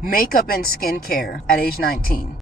Makeup and skincare at age 19.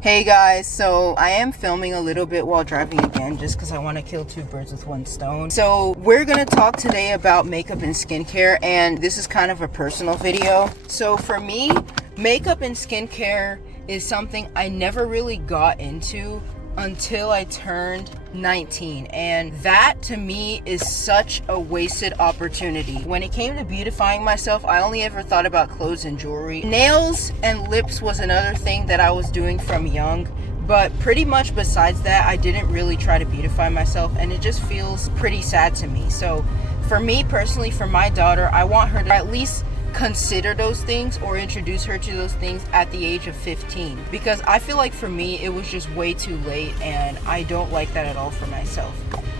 Hey guys, so I am filming a little bit while driving again just because I want to kill two birds with one stone. So we're going to talk today about makeup and skincare, and this is kind of a personal video. So for me, makeup and skincare is something I never really got into until I turned 19, and that to me is such a wasted opportunity. When it came to beautifying myself, I only ever thought about clothes and jewelry. Nails and lips was another thing that I was doing from young, but pretty much besides that, I didn't really try to beautify myself, and it just feels pretty sad to me. So for me personally, for my daughter, I want her to at least consider those things or introduce her to those things at the age of 15, because I feel like for me it was just way too late, and I don't like that at all for myself.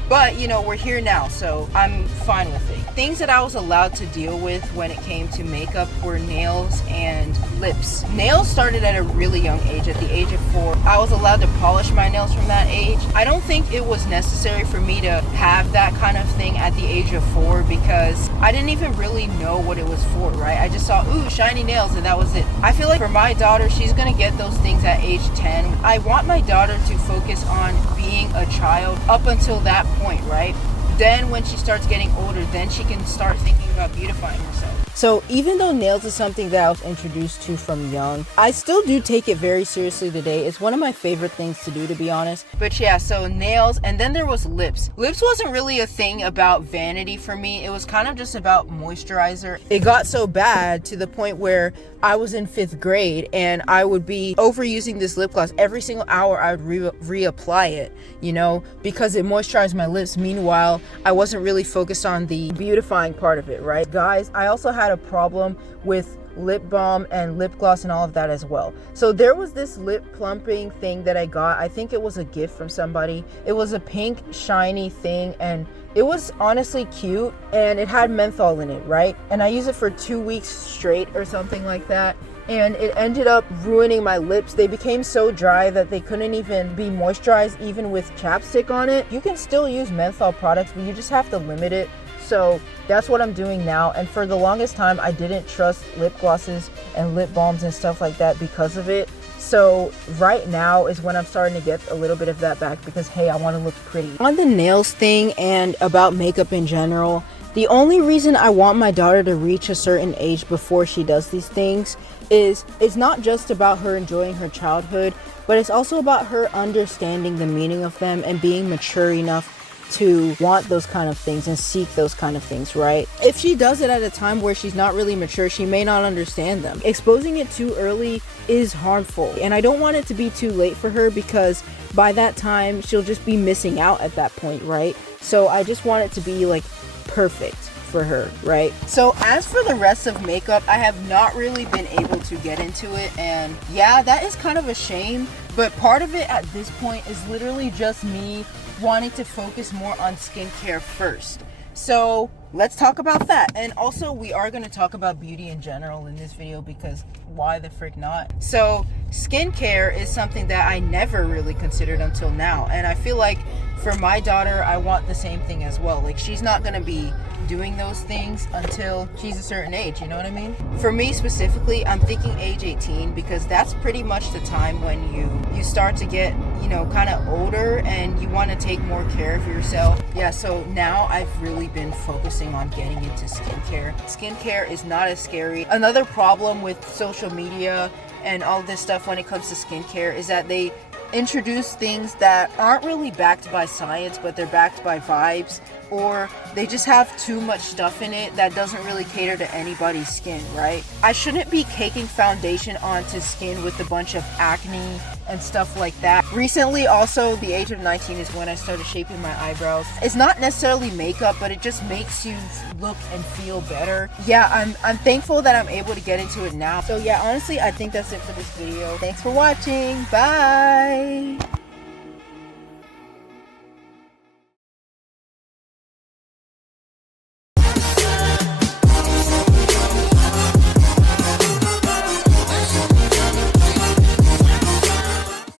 But you know, we're here now, so I'm fine with it. Things that I was allowed to deal with when it came to makeup were nails and lips. Nails started at a really young age, at the age of 4. I was allowed to polish my nails from that age. I don't think it was necessary for me to have that kind of thing at the age of 4 because I didn't even really know what it was for, right? I just saw, ooh, shiny nails, and that was it. I feel like for my daughter, she's gonna get those things at age 10. I want my daughter to focus on being a child up until that point, right? Then when she starts getting older, then she can start thinking about beautifying herself. So even though nails is something that I was introduced to from young, I still do take it very seriously today. It's one of my favorite things to do, to be honest. But yeah, so nails, and then there was lips. Lips wasn't really a thing about vanity for me. It was kind of just about moisturizer. It got so bad to the point where I was in 5th grade and I would be overusing this lip gloss. Every single hour I would reapply it, you know, because it moisturized my lips. Meanwhile, I wasn't really focused on the beautifying part of it, right? Guys, I also had a problem with lip balm and lip gloss and all of that as well. So there was this lip plumping thing that I got. I think it was a gift from somebody. It was a pink shiny thing, and it was honestly cute, and it had menthol in it, right? And I used it for 2 weeks straight or something like that, and it ended up ruining my lips. They became so dry that they couldn't even be moisturized even with chapstick on it. You can still use menthol products, but you just have to limit it. So that's what I'm doing now, and for the longest time I didn't trust lip glosses and lip balms and stuff like that because of it. So right now is when I'm starting to get a little bit of that back because, hey, I want to look pretty. On the nails thing and about makeup in general, the only reason I want my daughter to reach a certain age before she does these things is it's not just about her enjoying her childhood, but it's also about her understanding the meaning of them and being mature enough to want those kind of things and seek those kind of things, right? If she does it at a time where she's not really mature, she may not understand them. Exposing it too early is harmful, and I don't want it to be too late for her because by that time she'll just be missing out at that point, right? So I just want it to be like perfect for her, right? So as for the rest of makeup, I have not really been able to get into it, and yeah, that is kind of a shame, but part of it at this point is literally just me wanting to focus more on skincare first. So let's talk about that. And also we are going to talk about beauty in general in this video because why the frick not? So skincare is something that I never really considered until now, and I feel like for my daughter I want the same thing as well. Like, she's not going to be doing those things until she's a certain age, you know what I mean? For me specifically, I'm thinking age 18 because that's pretty much the time when you start to get, you know, kind of older and you want to take more care of yourself. Yeah, so now I've really been focusing on getting into skincare. Skincare is not as scary. Another problem with social media and all this stuff when it comes to skincare is that they introduce things that aren't really backed by science, but they're backed by vibes, or they just have too much stuff in it that doesn't really cater to anybody's skin, right? I shouldn't be caking foundation onto skin with a bunch of acne and stuff like that. Recently, also, the age of 19 is when I started shaping my eyebrows. It's not necessarily makeup, but it just makes you look and feel better. Yeah, I'm thankful that I'm able to get into it now. So yeah, honestly, I think that's it for this video. Thanks for watching. Bye!